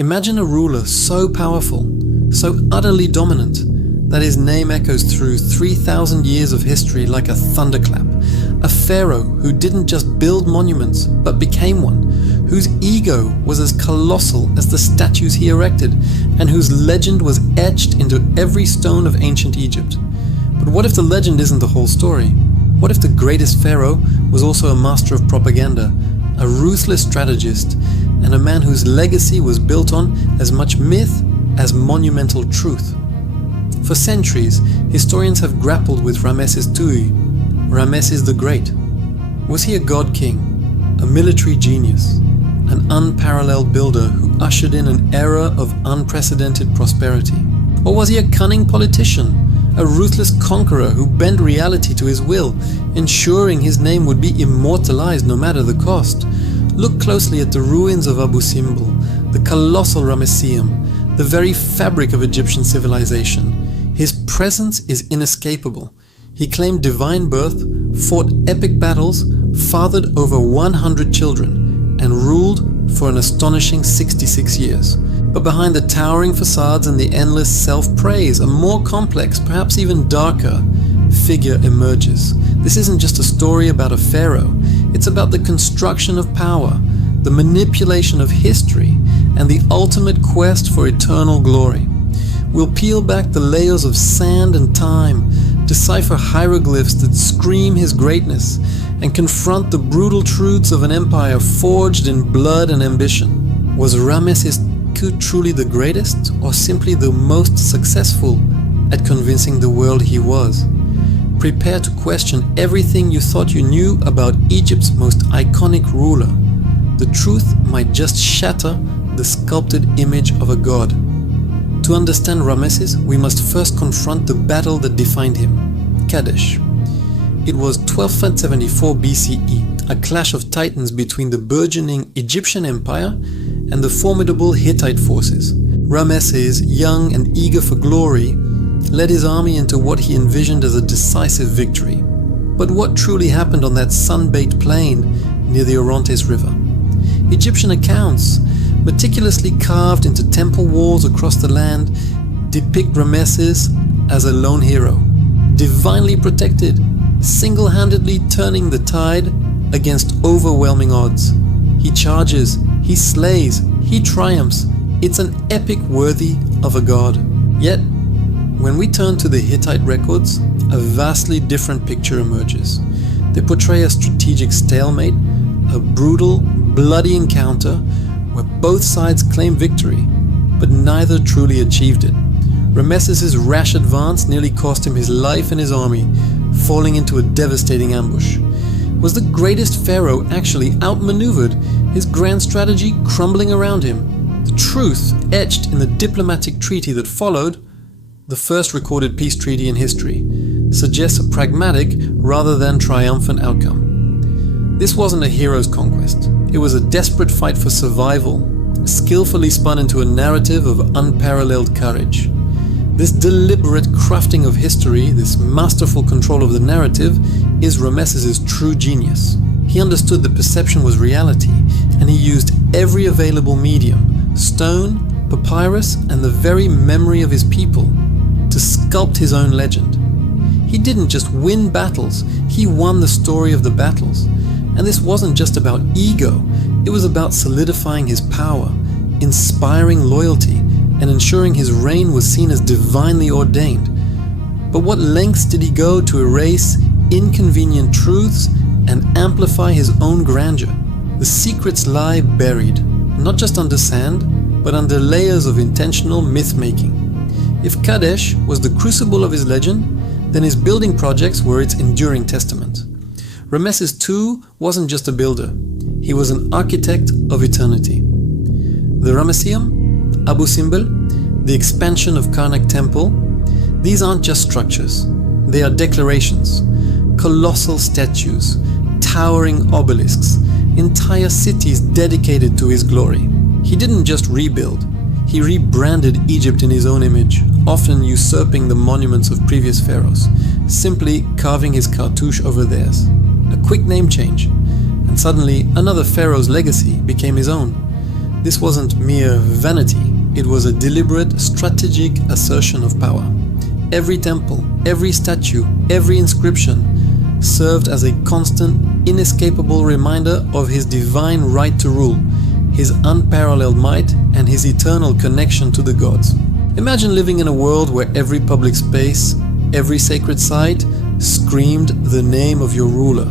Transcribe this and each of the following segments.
Imagine a ruler so powerful, so utterly dominant, that his name echoes through 3,000 years of history like a thunderclap. A pharaoh who didn't just build monuments, but became one, whose ego was as colossal as the statues he erected, and whose legend was etched into every stone of ancient Egypt. But what if the legend isn't the whole story? What if the greatest pharaoh was also a master of propaganda, a ruthless strategist, and a man whose legacy was built on as much myth as monumental truth? For centuries, historians have grappled with Ramesses II, Ramesses the Great. Was he a god king, a military genius, an unparalleled builder who ushered in an era of unprecedented prosperity? Or was he a cunning politician, a ruthless conqueror who bent reality to his will, ensuring his name would be immortalized no matter the cost? Look closely at the ruins of Abu Simbel, the colossal Ramesseum, the very fabric of Egyptian civilization. His presence is inescapable. He claimed divine birth, fought epic battles, fathered over 100 children, and ruled for an astonishing 66 years. But behind the towering facades and the endless self-praise, a more complex, perhaps even darker, figure emerges. This isn't just a story about a pharaoh. It's about the construction of power, the manipulation of history, and the ultimate quest for eternal glory. We'll peel back the layers of sand and time, decipher hieroglyphs that scream his greatness, and confront the brutal truths of an empire forged in blood and ambition. Was Ramesses II truly the greatest, or simply the most successful at convincing the world he was? Prepare to question everything you thought you knew about Egypt's most iconic ruler. The truth might just shatter the sculpted image of a god. To understand Ramesses, we must first confront the battle that defined him, Kadesh. It was 1274 BCE, a clash of titans between the burgeoning Egyptian empire and the formidable Hittite forces. Ramesses, young and eager for glory, led his army into what he envisioned as a decisive victory. But what truly happened on that sun-baked plain near the Orontes River? Egyptian accounts, meticulously carved into temple walls across the land, depict Ramesses as a lone hero, divinely protected, single-handedly turning the tide against overwhelming odds. He charges, he slays, he triumphs. It's an epic worthy of a god. Yet, when we turn to the Hittite records, a vastly different picture emerges. They portray a strategic stalemate, a brutal, bloody encounter where both sides claim victory, but neither truly achieved it. Ramesses' rash advance nearly cost him his life and his army, falling into a devastating ambush. Was the greatest pharaoh actually outmaneuvered, his grand strategy crumbling around him? The truth, etched in the diplomatic treaty that followed, the first recorded peace treaty in history, suggests a pragmatic rather than triumphant outcome. This wasn't a hero's conquest. It was a desperate fight for survival, skillfully spun into a narrative of unparalleled courage. This deliberate crafting of history, this masterful control of the narrative, is Ramesses' true genius. He understood that perception was reality, and he used every available medium, stone, papyrus, and the very memory of his people, to sculpt his own legend. He didn't just win battles, he won the story of the battles. And this wasn't just about ego, it was about solidifying his power, inspiring loyalty, and ensuring his reign was seen as divinely ordained. But what lengths did he go to erase inconvenient truths and amplify his own grandeur? The secrets lie buried, not just under sand, but under layers of intentional myth-making. If Kadesh was the crucible of his legend, then his building projects were its enduring testament. Ramesses II wasn't just a builder, he was an architect of eternity. The Ramesseum, Abu Simbel, the expansion of Karnak Temple, these aren't just structures, they are declarations, colossal statues, towering obelisks, entire cities dedicated to his glory. He didn't just rebuild, he rebranded Egypt in his own image, often usurping the monuments of previous pharaohs, simply carving his cartouche over theirs. A quick name change, and suddenly another pharaoh's legacy became his own. This wasn't mere vanity, it was a deliberate, strategic assertion of power. Every temple, every statue, every inscription served as a constant, inescapable reminder of his divine right to rule, his unparalleled might, and his eternal connection to the gods. Imagine living in a world where every public space, every sacred site, screamed the name of your ruler.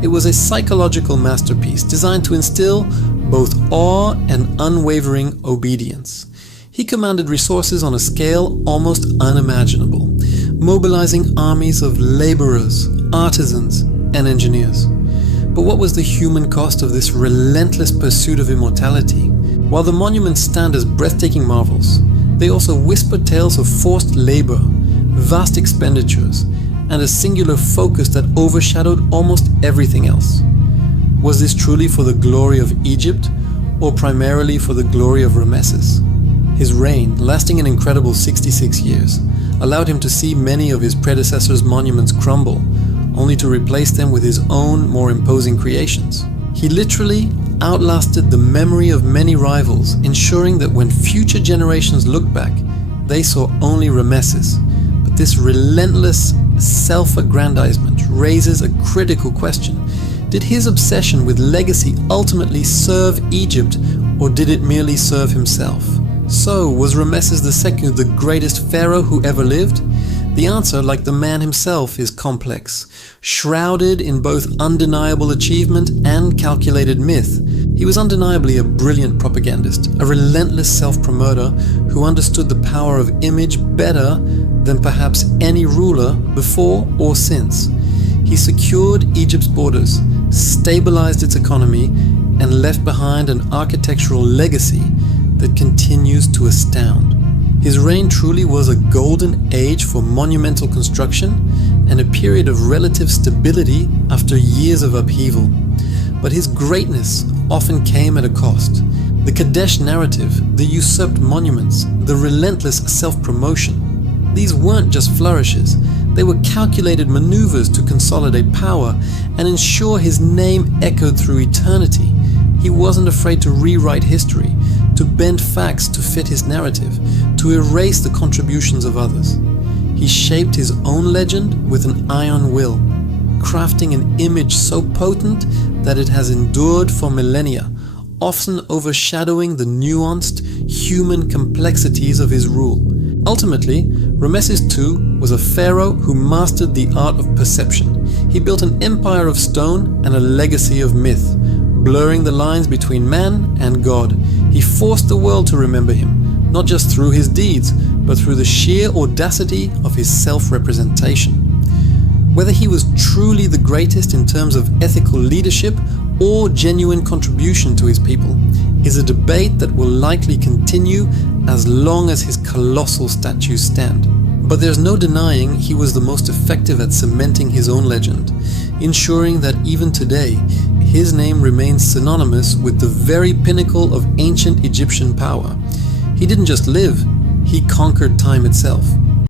It was a psychological masterpiece designed to instill both awe and unwavering obedience. He commanded resources on a scale almost unimaginable, mobilizing armies of laborers, artisans, and engineers. But what was the human cost of this relentless pursuit of immortality? While the monuments stand as breathtaking marvels, they also whisper tales of forced labor, vast expenditures, and a singular focus that overshadowed almost everything else. Was this truly for the glory of Egypt, or primarily for the glory of Ramesses? His reign, lasting an incredible 66 years, allowed him to see many of his predecessors' monuments crumble, only to replace them with his own, more imposing creations. He literally outlasted the memory of many rivals, ensuring that when future generations looked back, they saw only Ramesses. But this relentless self-aggrandizement raises a critical question. Did his obsession with legacy ultimately serve Egypt, or did it merely serve himself? So, was Ramesses II the greatest pharaoh who ever lived? The answer, like the man himself, is complex. Shrouded in both undeniable achievement and calculated myth, he was undeniably a brilliant propagandist, a relentless self-promoter who understood the power of image better than perhaps any ruler before or since. He secured Egypt's borders, stabilized its economy, and left behind an architectural legacy that continues to astound. His reign truly was a golden age for monumental construction and a period of relative stability after years of upheaval. But his greatness often came at a cost. The Kadesh narrative, the usurped monuments, the relentless self-promotion. These weren't just flourishes, they were calculated maneuvers to consolidate power and ensure his name echoed through eternity. He wasn't afraid to rewrite history, to bend facts to fit his narrative, to erase the contributions of others. He shaped his own legend with an iron will, crafting an image so potent that it has endured for millennia, often overshadowing the nuanced human complexities of his rule. Ultimately, Ramesses II was a pharaoh who mastered the art of perception. He built an empire of stone and a legacy of myth, blurring the lines between man and God. He forced the world to remember him, not just through his deeds, but through the sheer audacity of his self-representation. Whether he was truly the greatest in terms of ethical leadership or genuine contribution to his people is a debate that will likely continue as long as his colossal statues stand. But there's no denying he was the most effective at cementing his own legend, ensuring that even today, his name remains synonymous with the very pinnacle of ancient Egyptian power. He didn't just live, he conquered time itself.